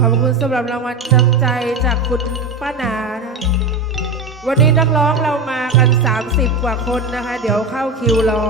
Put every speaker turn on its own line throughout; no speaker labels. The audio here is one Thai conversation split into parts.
ขอบคุณสำหรับรางวัลจำใจจากคุณป้านานะวันนี้นักร้องเรามากัน 30 กว่าคนนะคะ เดี๋ยวเข้าคิวรอ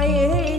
哎嘿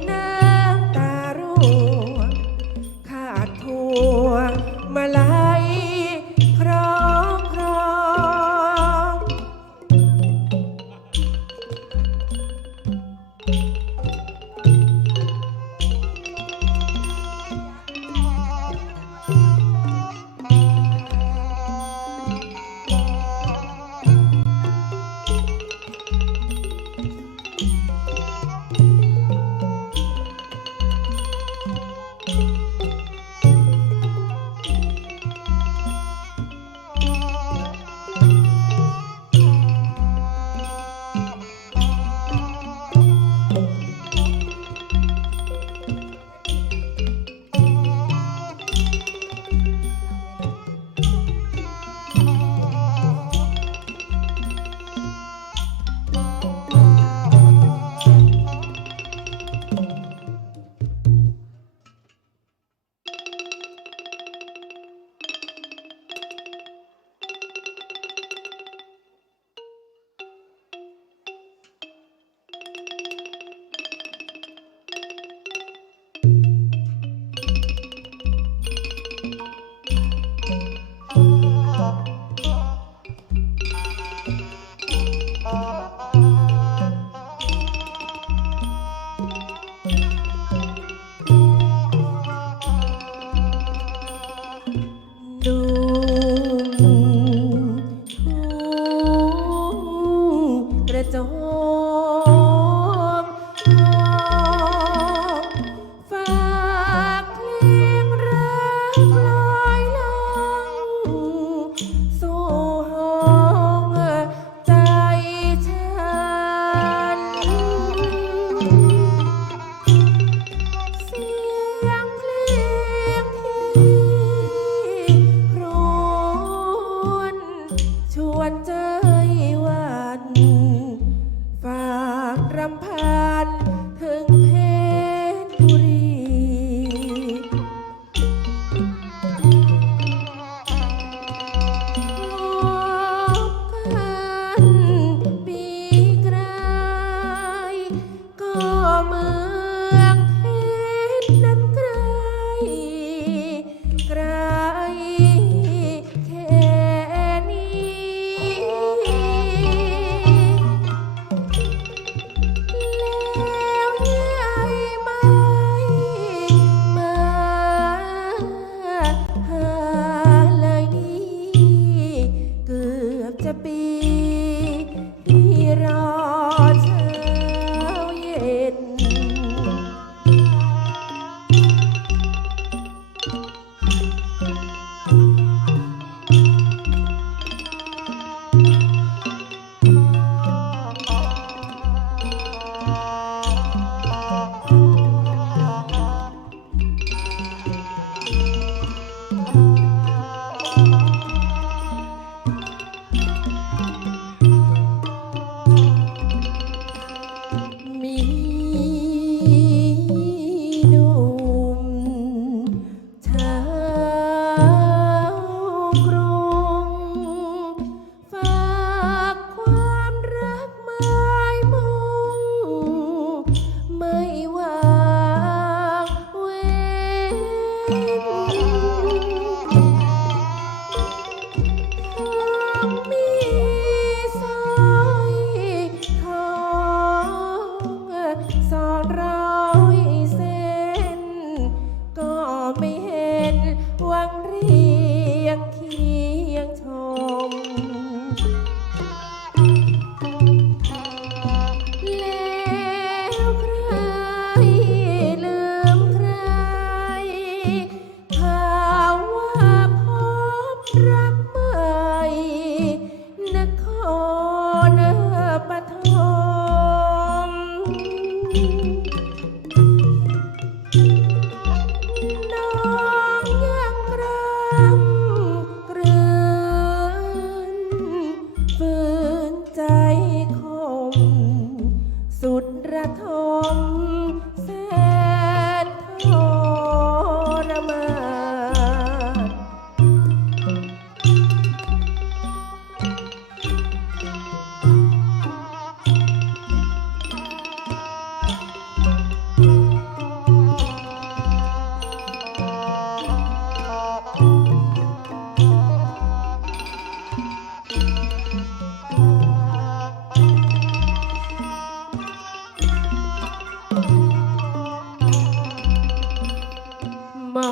มอ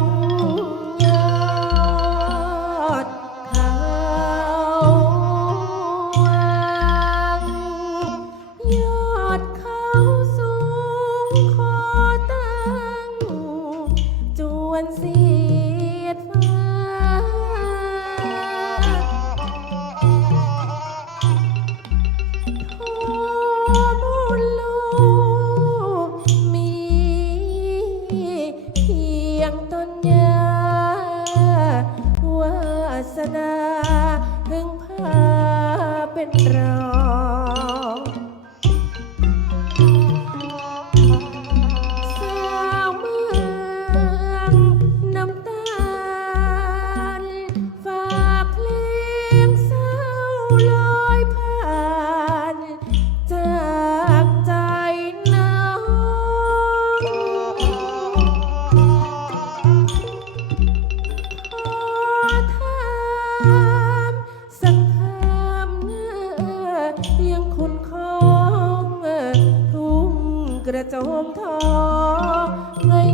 ง
ยอดเขาวังยอดเขาสูงคอตั้งจวนเสียดฟ้า dentro. khó ngày